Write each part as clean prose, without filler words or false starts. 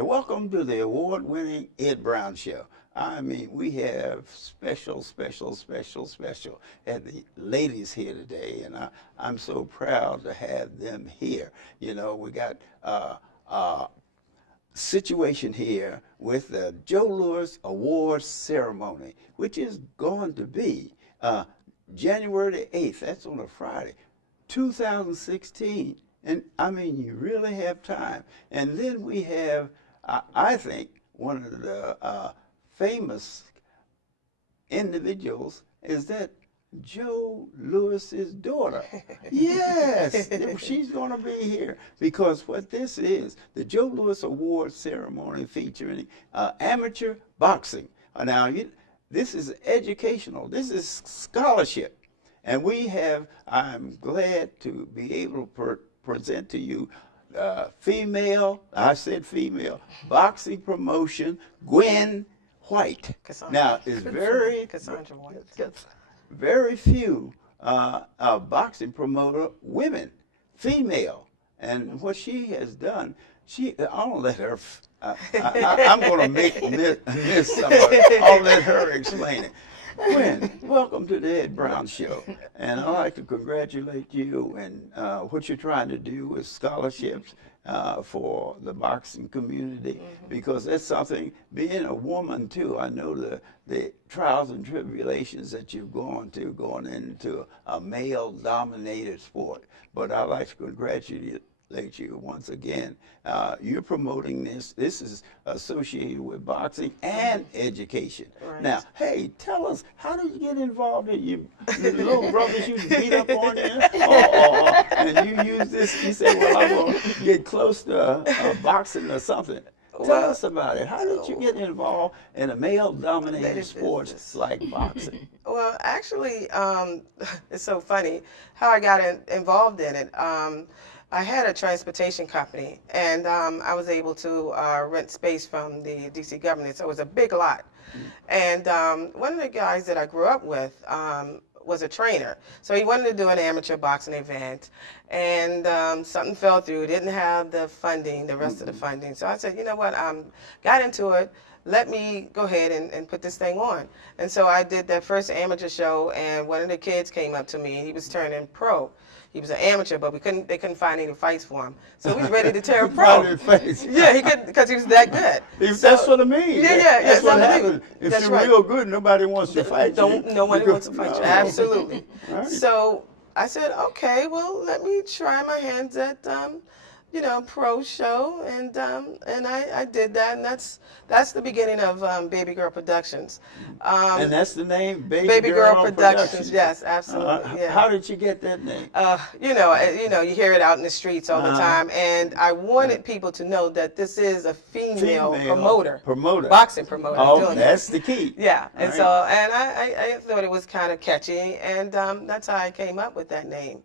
right, welcome to the award-winning Ed Brown Show. I mean, we have special, and the ladies here today, and I'm so proud to have them here. You know, we got situation here with the Joe Louis Awards ceremony, which is going to be January the 8th. That's on a Friday, 2016. And I mean, you really have time. And then we have, I think, one of the famous individuals is that Joe Louis's daughter. Yes, she's going to be here because what this is, the Joe Louis Award ceremony featuring amateur boxing. Now, this is educational. This is scholarship. And we have, I'm glad to be able to present to you female, I said female, boxing promotion, Gwen White. Cassandra. Now, it's very, Cassandra White. very few boxing promoter women, female. And what she has done, I'll let her, I'm going to miss somebody. I'll let her explain it. Gwen, welcome to the Ed Brown Show. And I'd like to congratulate you and what you're trying to do with scholarships for the boxing community, because that's something, being a woman too, I know the trials and tribulations that you've gone going into a male-dominated sport. But I'd like to congratulate you once again. You're promoting this. This is associated with boxing and education. Right. Now, hey, tell us, how did you get involved in your little brothers you beat up on you? And you use this, you say, well, I'm going to get close to boxing or something. Tell us about it. How did you get involved in a male-dominated sport like boxing? Well, actually, it's so funny how I got involved in it. I had a transportation company, and I was able to rent space from the D.C. government, so it was a big lot. And one of the guys that I grew up with was a trainer, so he wanted to do an amateur boxing event, and something fell through, didn't have the funding, the rest of the funding. So I said, you know what, got into it, let me go ahead and put this thing on. And so I did that first amateur show, and one of the kids came up to me, and he was turning pro. He was an amateur, but they couldn't find any fights for him. So he was ready to turn pro. Yeah, he could, because he was that good. That's what I mean. Yeah, that's what happens. If you're real good, nobody wants to fight you. Nobody wants to fight you. Absolutely. Right. So I said, okay, well, let me try my hands at pro show, and I did that, and that's the beginning of Baby Girl Productions. And that's the name, Baby Girl Productions. Yes, absolutely. Yeah. How did you get that name? You hear it out in the streets all the time, and I wanted people to know that this is a female promoter, boxing promoter. Oh, that's the key. Yeah, and so I thought it was kind of catchy, and that's how I came up with that name.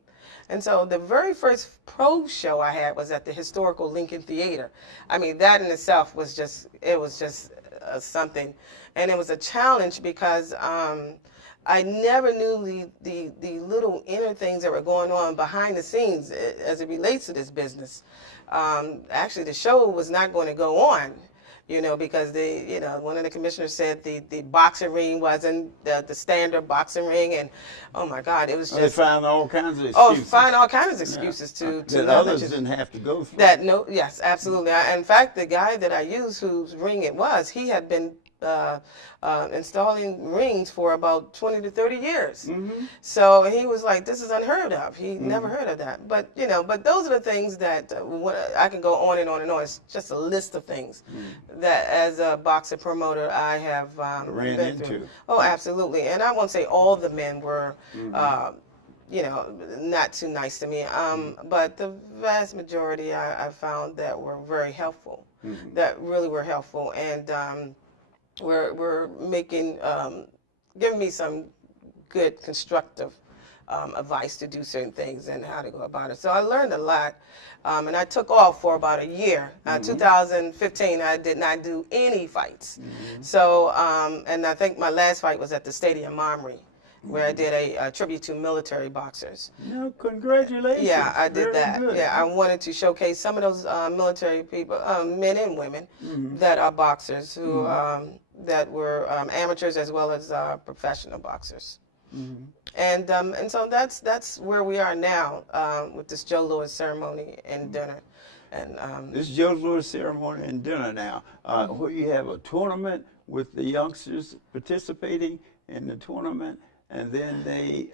And so the very first pro show I had was at the historical Lincoln Theater. I mean, that in itself was just something. And it was a challenge because I never knew the little inner things that were going on behind the scenes as it relates to this business. Actually, the show was not going to go on, because one of the commissioners said the boxing ring wasn't the standard boxing ring, and oh my God, it was just. They found all kinds of excuses. Find all kinds of excuses to that others didn't have to go through. Yes, absolutely. In fact, the guy that I used, whose ring it was, he had been installing rings for about 20 to 30 years. So he was like, this is unheard of. He never heard of that. But those are the things that I can go on and on and on. It's just a list of things that as a boxer promoter I have ran been into. Through. Oh, absolutely. And I won't say all the men were not too nice to me. But the vast majority I found that were very helpful, that really were helpful. And we're making, giving me some good constructive advice to do certain things and how to go about it. So I learned a lot, and I took off for about a year. 2015, I did not do any fights. So, and I think my last fight was at the Stadium Armory. where I did a tribute to military boxers. No, congratulations. Yeah, I did Very that. good. Yeah, I wanted to showcase some of those military people, men and women, that are boxers who that were amateurs as well as professional boxers. And so that's where we are now with this Joe Louis ceremony and dinner. And this Joe Louis ceremony and dinner now, where you have a tournament with the youngsters participating in the tournament, and then they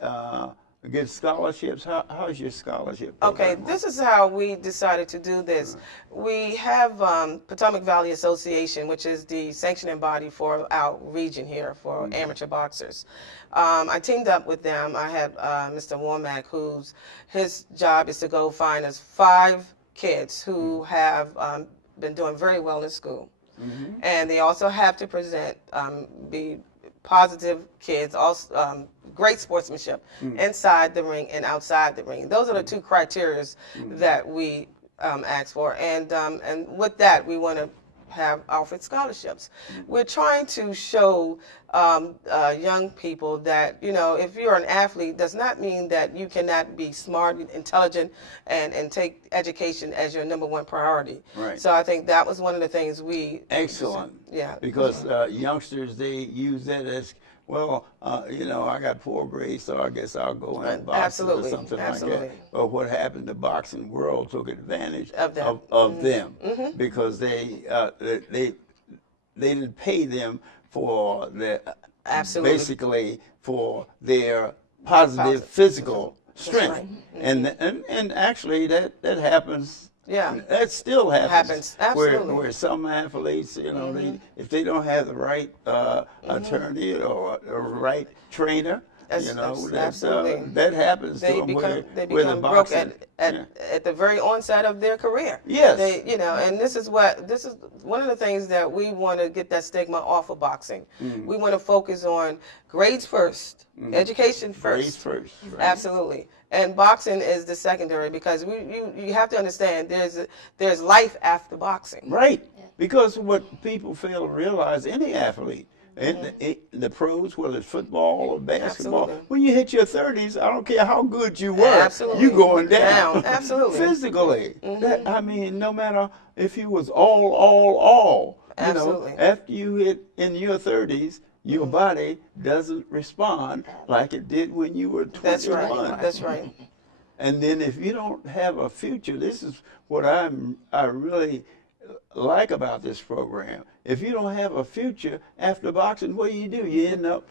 get scholarships. How's your scholarship program? Okay, this is how we decided to do this. We have Potomac Valley Association, which is the sanctioning body for our region here for amateur boxers. I teamed up with them. I had Mr. Womack, his job is to go find us 5 kids who have been doing very well in school. And they also have to present, be positive kids, also great sportsmanship inside the ring and outside the ring. Those are the 2 criteria that we ask for. And with that, we want to have offered scholarships. We're trying to show young people that, you know, if you're an athlete, does not mean that you cannot be smart, intelligent, and take education as your #1 priority. Right. So I think that was one of the things we... Excellent. Yeah. Because youngsters, they use that as, well, you know, I got poor grades, so I guess I'll go in boxing Absolutely. or something Absolutely. like that. But what happened, the boxing world took advantage Of them. of them because they didn't pay them for their, Absolutely. basically for their positive physical strength. Right. And actually that happens. Yeah. That still happens. Absolutely. Where some athletes, you know, if they don't have the right attorney or right trainer, you know, that happens to them. They become broke at the very onset of their career. Yes. You know, and this is one of the things that we want to get that stigma off of boxing. We want to focus on grades first, education first. Grades first. Right. Absolutely. And boxing is the secondary because you have to understand there's life after boxing. Right. Because what people fail to realize, any athlete, in the pros, whether it's football or basketball, when you hit your 30s, I don't care how good you were, you're going down. Absolutely. Physically. I mean, no matter if you was all, you know, after you hit in your 30s, your body doesn't respond like it did when you were 21. That's right. That's right. And then if you don't have a future, this is what I really like about this program. If you don't have a future after boxing, what do? You end up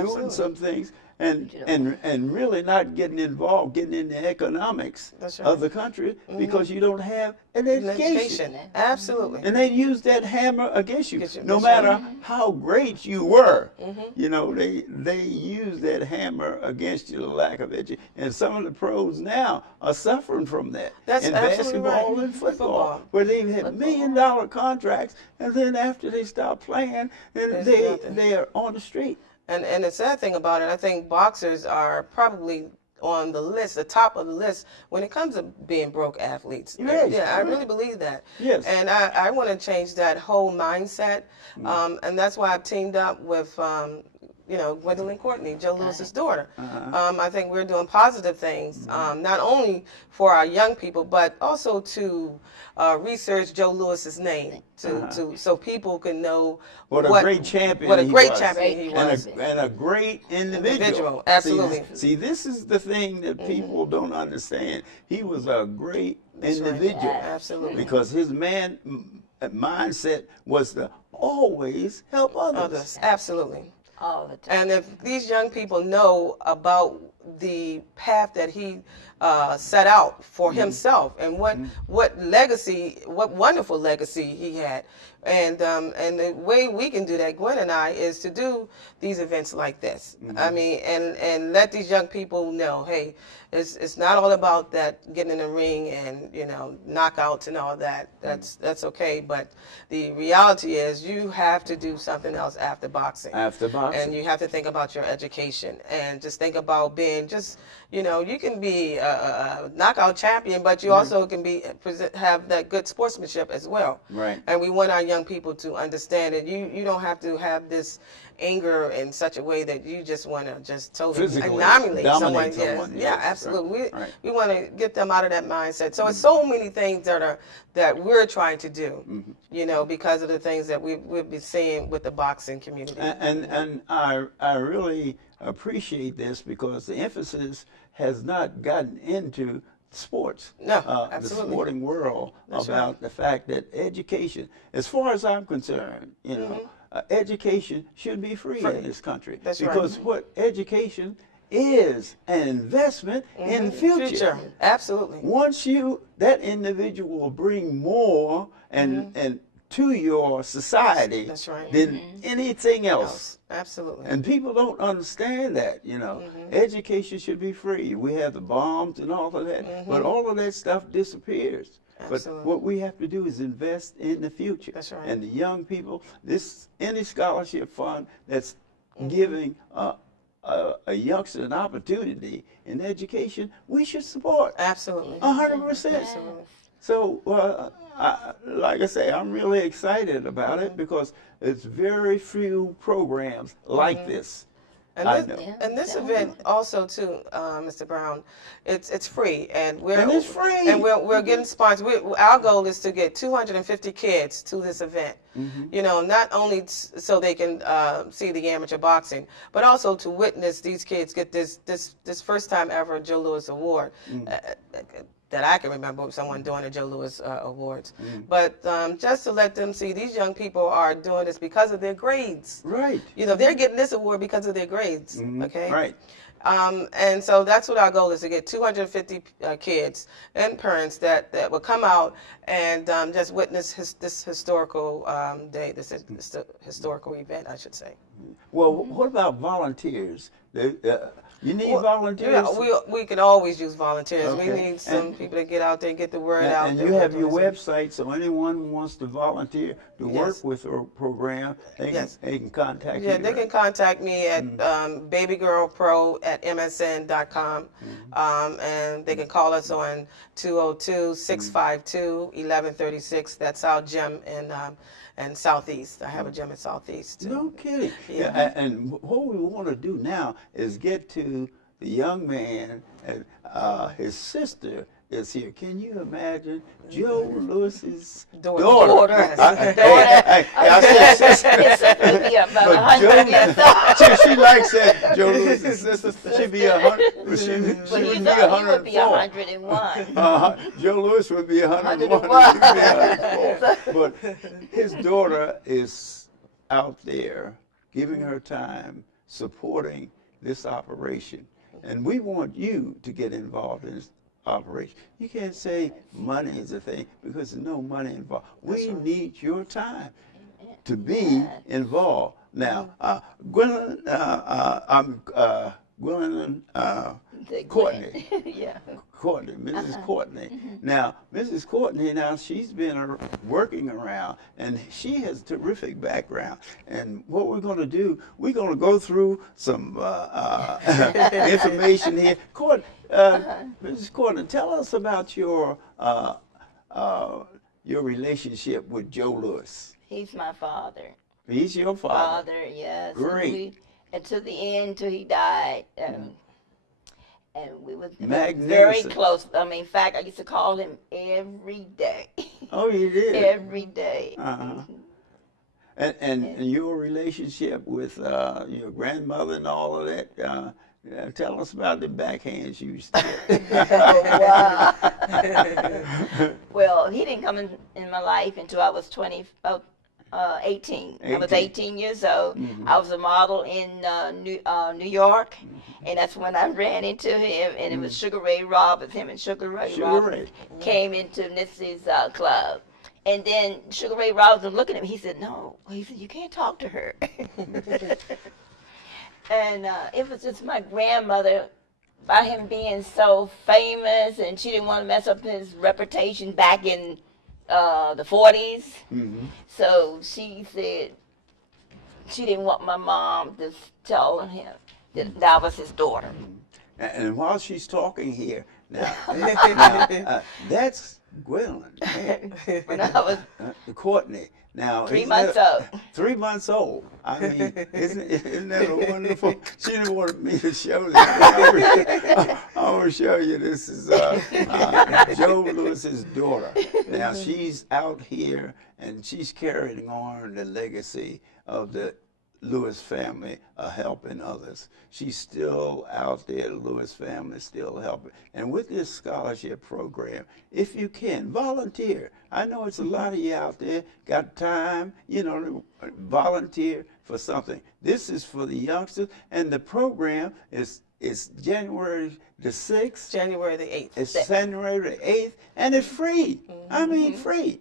doing some things and really not getting involved, getting in the economics of the country because you don't have an education. Absolutely. And they use that hammer against you. No matter how great you were, you know, they use that hammer against you, the lack of education. And some of the pros now are suffering from that. That's in absolutely basketball right. and football, where they've had $1 million contracts, and then after they stop playing, then they're on the street. And the sad thing about it, I think boxers are probably on the list, the top of the list, when it comes to being broke athletes. Yes, yeah, I really believe that. Yes. And I want to change that whole mindset, and that's why I've teamed up with you know, Gwendolyn Courtney, Joe Louis's daughter. I think we're doing positive things, not only for our young people, but also to research Joe Louis's name, so people can know what a great champion he was, and a great individual. Absolutely. See, this is the thing that people don't understand. He was a great individual, absolutely, because his mindset was to always help others. Absolutely. All the time. And if these young people know about the path that he set out for himself and what legacy, what wonderful legacy he had, and the way we can do that, Gwen and I, is to do these events like this. I mean, and let these young people know, hey, it's not all about that getting in the ring and, you know, knockouts and all that. That's okay, but the reality is you have to do something else after boxing. After boxing. And you have to think about your education and just think about being just, you know, you can be a knockout champion, but you also can be have that good sportsmanship as well. Right. And we want our young people to understand that you don't have to have this anger in such a way that you just want to just totally Physically annihilate someone. dominate someone. Yeah, Yes, absolutely. right. We want to get them out of that mindset. So it's so many things that we're trying to do, you know, because of the things that we've been seeing with the boxing community. And I really appreciate this because the emphasis has not gotten into sports, No, the absolutely. sporting world, That's about right. the fact that education, as far as I'm concerned, you know, education should be free in this country. That's right. Because what education is an investment in the future. Absolutely. Once that individual will bring more and to your society That's right. than anything else. Absolutely. And people don't understand that, you know. Education should be free. We have the bombs and all of that, but all of that stuff disappears. Absolutely. But what we have to do is invest in the future. That's right. And the young people, any scholarship fund that's giving a youngster an opportunity in education, we should support. Absolutely. 100%. Absolutely. So, like I say, I'm really excited about it because it's very few programs like this. And this event also too, Mr. Brown, it's free and it's free. and we're getting sponsors. Our goal is to get 250 kids to this event. You know, not only so they can see the amateur boxing, but also to witness these kids get this first time ever Joe Louis Award. That I can remember someone doing a Joe Louis Awards. But just to let them see these young people are doing this because of their grades. Right. You know, they're getting this award because of their grades, okay? Right. And so that's what our goal is, to get 250 kids and parents that will come out and just witness this historical day, this historical event, I should say. Well, what about volunteers? You need volunteers? Yeah, we can always use volunteers. Okay. We need some people to get out there and get the word out. And that you we're have your doing website, so anyone who wants to volunteer to work with our program, they can contact you. Yeah, they can contact me at babygirlpro@msn.com, and they can call us on 202-652-1136. That's our gym in Southeast. I have a gym in Southeast too. No kidding. Yeah. And what we want to do now is get to the young man, and his sister is here. Can you imagine Joe Louis's daughter? I said sister. About 100 years old. She likes that Joe Louis's sister. She'd be 100. She would be 104. Would be 101. Joe Louis would be 101. She'd be 104. But his daughter is out there giving her time, supporting this operation. And we want you to get involved in this operation. You can't say money is a thing because there's no money involved. We need your time to be involved. Now, Gwendolyn, Courtney. Yeah. Courtney, Mrs. Courtney. Now, Mrs. Courtney, she's been working around, and she has a terrific background. And what we're going to do, we're going to go through some information here. Mrs. Courtney, tell us about your relationship with Joe Louis. He's my father. He's your father. Father, yes. Great. And to the end, till he died. And we was very Magnificent. close. I mean, in fact, I used to call him every day. Oh, you did? Every day. And your relationship with your grandmother and all of that, tell us about the backhands you used to get. Wow. Well, he didn't come in my life until I was 18. I was 18 years old. I was a model in New York, and that's when I ran into him, and it was Sugar Ray Roberts. Him and Sugar Ray Roberts came into Nissy's club. And then Sugar Ray Roberts was looking at me. He said, no. He said, you can't talk to her. And it was just my grandmother, by him being so famous, and she didn't want to mess up his reputation back in the 40s. So she said she didn't want my mom to tell him that I was his daughter. And while she's talking here, now, that's Gwendolyn. When I was Courtney. Now, 3 months old. 3 months old. I mean, isn't that a wonderful? She didn't want me to show this. I want to show you. This is Joe Lewis's daughter. Now, she's out here, and she's carrying on the legacy of the Lewis family helping others. She's still out there, the Lewis family still helping. And with this scholarship program, if you can, volunteer. I know it's a lot of you out there, got time, to volunteer for something. This is for the youngsters, and the program is January the 6th. January the 8th. It's January the 8th, and it's free. I mean, free.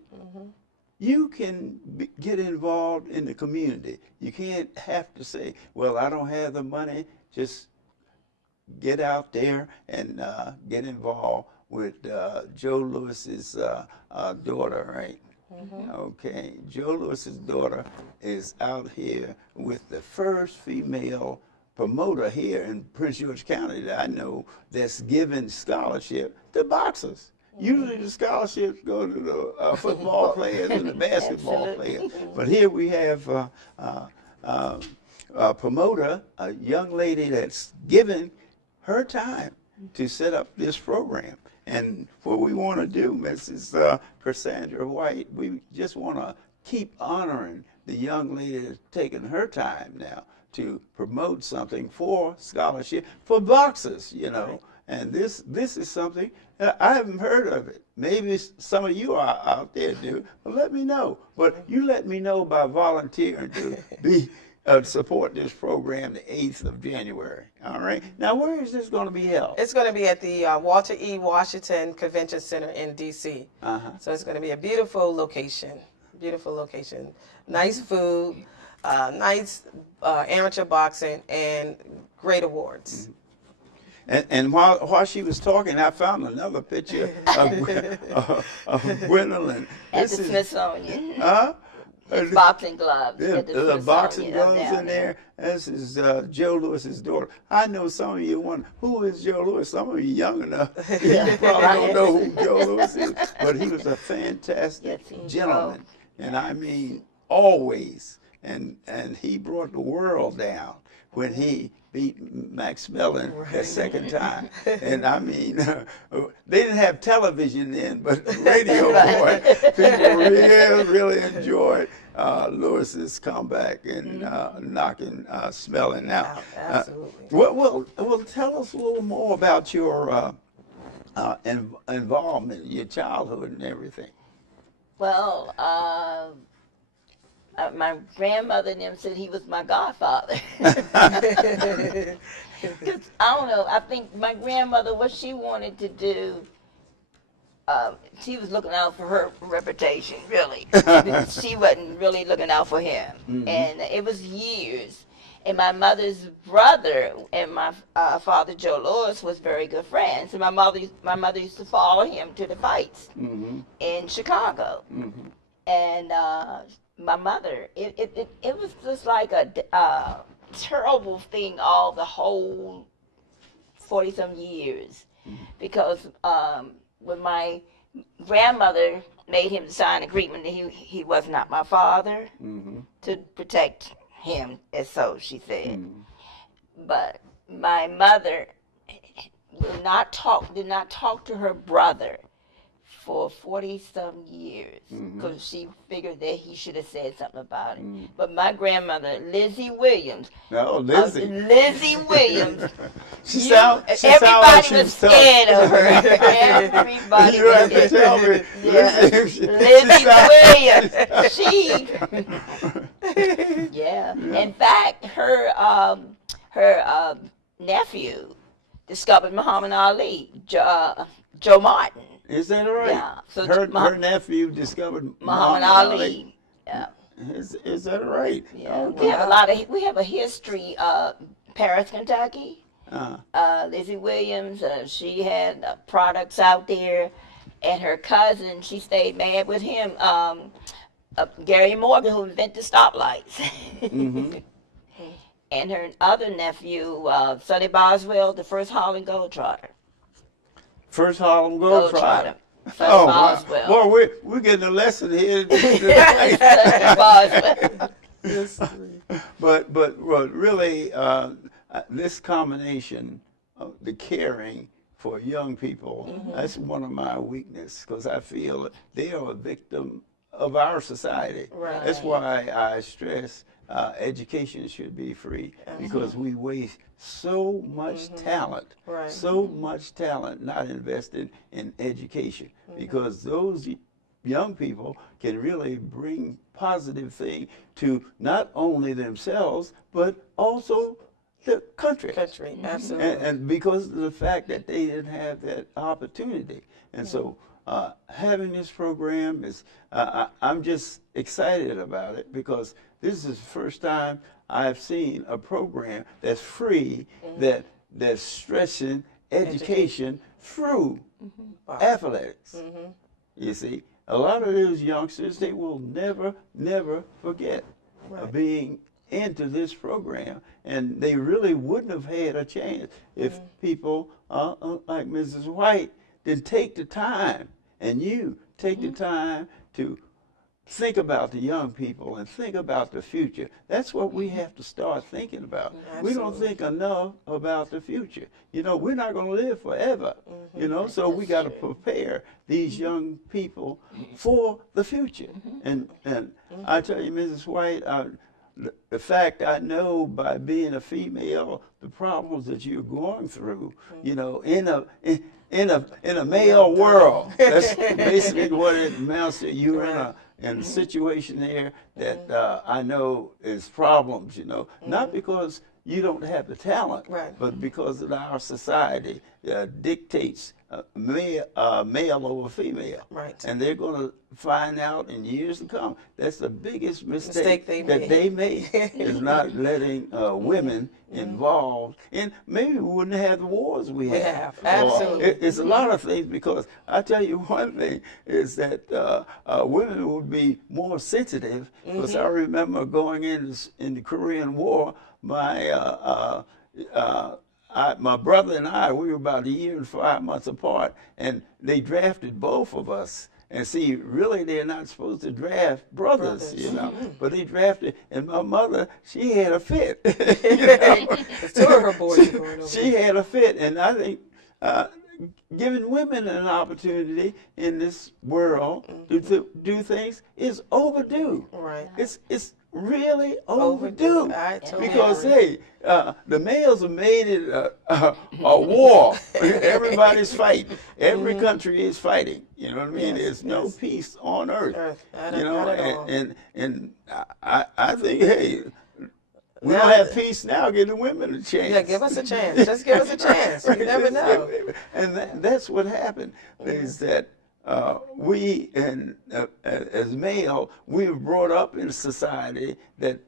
You can get involved in the community. You can't have to say, well, I don't have the money. Just get out there and get involved with Joe Lewis's daughter, right? Okay, Joe Lewis's daughter is out here with the first female promoter here in Prince George County that I know that's giving scholarship to boxers. Usually the scholarships go to the football players and the basketball players. But here we have a promoter, a young lady that's given her time to set up this program. And what we want to do, Mrs. Cassandra White, we just want to keep honoring the young lady that's taken her time now to promote something for scholarship for boxers, And this is something I haven't heard of it. Maybe some of you are out there do, but let me know. But you let me know by volunteering to be support this program the 8th of January. All right. Now, where is this going to be held? It's going to be at the Walter E. Washington Convention Center in D.C. So it's going to be a beautiful location. Beautiful location. Nice food, nice amateur boxing, and great awards. And while she was talking, I found another picture of Gwendolyn. At the Smithsonian. There's boxing gloves. The boxing gloves in there. This is Joe Lewis's daughter. I know some of you wonder, who is Joe Lewis? Some of you young enough, you probably don't know who Joe Lewis is. But he was a fantastic gentleman. And I mean, always. And he brought the world down when he beat Max Mellon that second time. And I mean, they didn't have television then, but radio, boy, people really enjoyed Lewis's comeback and knocking Mellon out. Absolutely. Well, tell us a little more about your involvement, your childhood and everything. Well, my grandmother and them said he was my godfather. Because, I don't know, I think my grandmother, what she wanted to do, she was looking out for her reputation, really. She wasn't really looking out for him. And it was years. And my mother's brother and my father, Joe Lewis, was very good friends. And my mother used to follow him to the fights in Chicago. And my mother, it was just like a terrible thing all the whole 40-some years. Because when my grandmother made him sign an agreement that he was not my father to protect him, as so she said. But my mother did not talk to her brother for 40-some years because she figured that he should have said something about it. But my grandmother, Lizzie Williams. Oh, Lizzie. Lizzie Williams. Everybody was scared of her. Everybody was scared. Tell me. Lizzie Williams. Yeah. In fact, her nephew discovered Muhammad Ali, Joe Martin. Is that right? Yeah. So her nephew discovered Muhammad Ali. Yeah. Is that right? Yeah. Okay. We have a history. Paris, Kentucky. Lizzie Williams. She had products out there, and her cousin. She stayed mad with him. Gary Morgan, who invented stoplights. and her other nephew, Sonny Boswell, the first Harlem Globetrotter. First Harlem Globetrotter. Sonny Oh, Boswell. wow. Boy, we're getting a lesson here. Sonny Boswell. But really, this combination of the caring for young people, that's one of my weaknesses, because I feel they are a victim of our society. Right. That's why I stress education should be free, because we waste so much talent, Right. so much talent not invested in education, because those young people can really bring positive thing to not only themselves, but also the country. Absolutely. And because of the fact that they didn't have that opportunity. And so having this program is, I'm just excited about it, because this is the first time I've seen a program that's free, that's stressing education through athletics. You see, a lot of those youngsters, they will never, never forget being into this program, and they really wouldn't have had a chance if people like Mrs. White didn't take the time, and you take the time to think about the young people and think about the future. That's what we have to start thinking about. We don't think enough about the future. You know, we're not going to live forever, you know, so we got to prepare these young people for the future. And I tell you, Mrs. White, the fact I know by being a female, the problems that you're going through, you know, in a male world. That's basically what it amounts to. You're in a situation there that I know is problems, you know, not because you don't have the talent, but because of our society dictates male over female. Right. And they're going to find out in years to come. That's the biggest mistake they they made is not letting women involved. And maybe we wouldn't have the wars we have. Absolutely. It's a lot of things, because I tell you one thing is that women would be more sensitive, because I remember going in the Korean War, my brother and I, we were about 1 year and 5 months apart, and they drafted both of us. And see, really, they're not supposed to draft brothers, you know. But they drafted, and my mother, she had a fit. You know? Two of her boys are going over. She had a fit, and I think giving women an opportunity in this world to do things is overdue. Right. It's really overdue. I totally Because agree. hey, the males have made it a war. Everybody's fighting. Every country is fighting. You know what I mean? There's no peace on earth. You know, and I think, hey, we don't have peace now. Give the women a chance. Yeah, give us a chance. Just give us a chance. You never know. And that's what happened, is that we, as male, we were brought up in a society that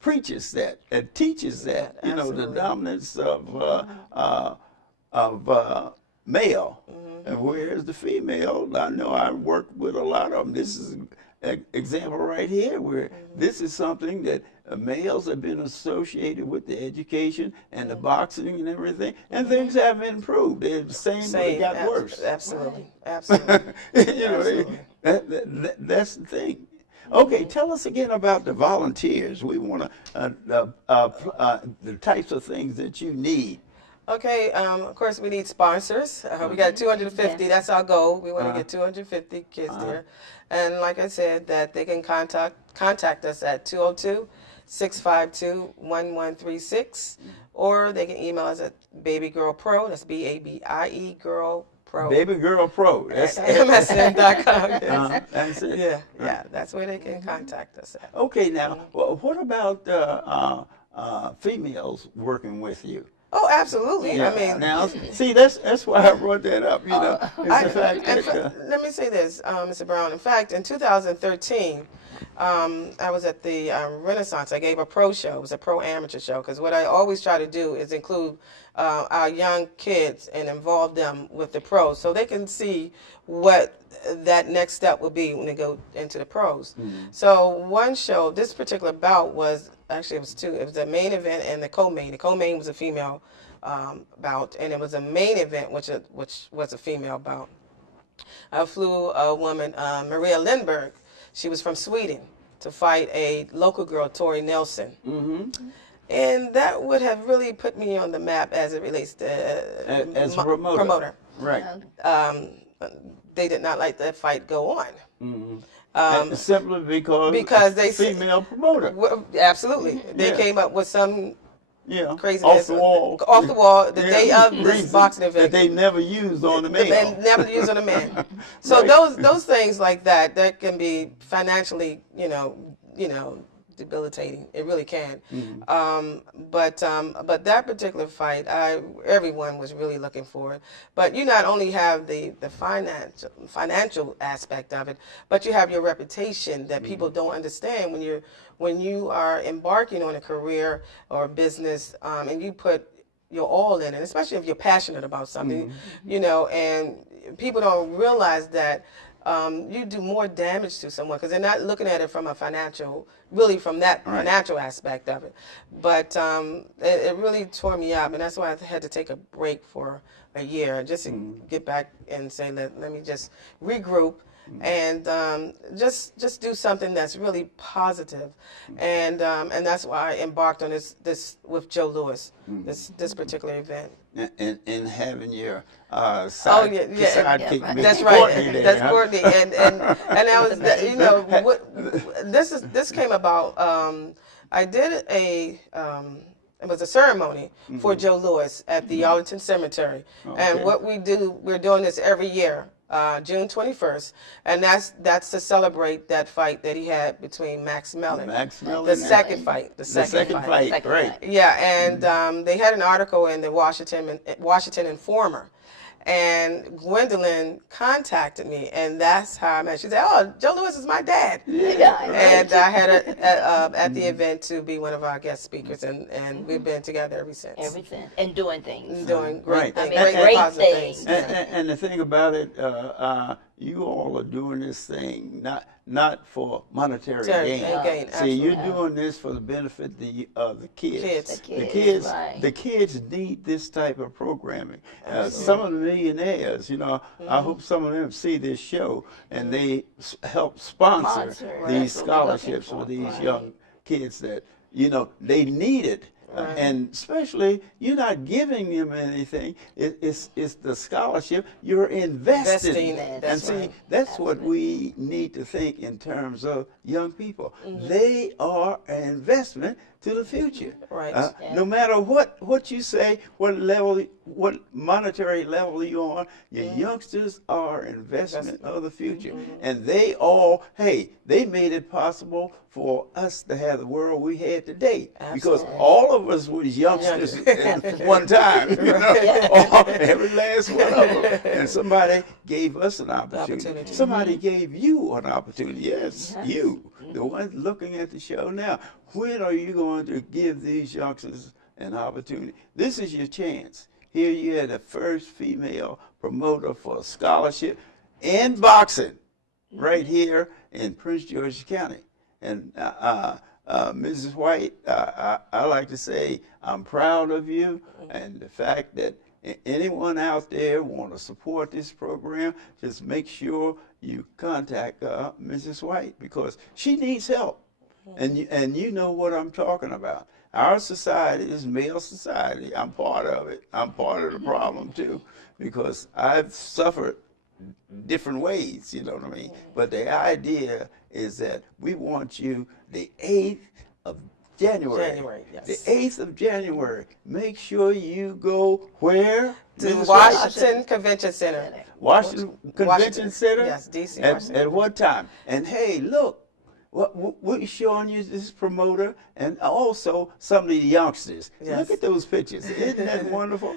preaches that, and teaches that, you know, the dominance of male. And whereas the female, I know I worked with a lot of them. This is an example right here where this is something that males have been associated with the education and the boxing and everything, and things haven't improved. They're the same, but it got worse. Absolutely. Absolutely. You know, that's the thing. Okay, tell us again about the volunteers. We want to, the types of things that you need. Okay, of course we need sponsors. We got 250, that's our goal. We want to get 250 kids there. And like I said, that they can contact us at 202-652-1136, or they can email us at Babie Girl Pro, that's B-A-B-I-E Girl Pro. Babie Girl Pro. That's MSN.com. That's it. Yeah, that's where they can contact us at. Okay, now, what about females working with you? Oh, absolutely. Yeah. I mean, now, see, that's why I brought that up. You know, it's the fact that, let me say this, Mr. Brown. In fact, in 2013, I was at the Renaissance. I gave a pro show. It was a pro amateur show, because what I always try to do is include our young kids and involve them with the pros, so they can see what that next step will be when they go into the pros. So one show, this particular bout was actually it was two. It was the main event and the co-main. The co-main was a female bout, and it was a main event, which was a female bout. I flew a woman, Maria Lindberg. She was from Sweden to fight a local girl, Tori Nelson. Mm-hmm. And that would have really put me on the map as it relates to as a promoter. Right. They did not let that fight go on. Mm-hmm. Simply because they female promoter. Absolutely. They came up with some craziness. Off the wall. The day of this boxing event. That they never used on the man. Never used on the man. So those things like that can be financially, debilitating. It really can. But that particular fight, everyone was really looking for it. But you not only have the financial aspect of it, but you have your reputation that people don't understand when you are embarking on a career or a business, and you put your all in it, especially if you're passionate about something, and people don't realize that. You do more damage to someone because they're not looking at it from a financial aspect of it. But it really tore me up, and that's why I had to take a break for a year just to get back and say, let me just regroup and just do something that's really positive. And that's why I embarked on this with Joe Lewis, this particular event. And having your sidekick, that's right. Courtney there, that's Courtney, and I was, this came about. I did it was a ceremony for Joe Lewis at the Arlington Cemetery, and what we're doing this every year. June 21st, and that's to celebrate that fight that he had between Max Mellon. The second fight. Right. Yeah, and they had an article in the Washington Informer, and Gwendolyn contacted me, and that's how I met. She said, "Oh, Joe Lewis is my dad." Yeah, and I had her at the event to be one of our guest speakers, and we've been together ever since. And doing things. Doing great things. Great things. And the thing about it, you all are doing this thing not for monetary gain. See, you're doing this for the benefit of the kids. The kids need this type of programming. Some of the millionaires, I hope some of them see this show and they help sponsor these scholarships for these young kids that they need it. And especially, you're not giving them anything. It's the scholarship. You're investing. And see, that's what we need to think in terms of young people. They are an investment to the future. Right. No matter what you say, what monetary level you're on, your youngsters are an investment of the future. And they made it possible for us to have the world we had today. Because all of us was youngsters at one time, every last one of them. And somebody gave us an opportunity. Somebody gave you an opportunity. Yes, you, the one looking at the show now. When are you going to give these youngsters an opportunity? This is your chance. Here you are the first female promoter for a scholarship in boxing right here in Prince George's County. And Mrs. White, I like to say I'm proud of you, and the fact that anyone out there want to support this program, just make sure you contact Mrs. White because she needs help. And you know what I'm talking about. Our society is male society. I'm part of it. I'm part of the problem too, because I've suffered different ways, you know what I mean? But the idea is that we want you the 8th of January. Yes. The 8th of January. Make sure you go where? To Washington Convention Center. Washington Convention Center? Yes, D.C. At what time? And hey, look. We're showing you this promoter and also some of the youngsters. Yes. Look at those pictures. Isn't that wonderful?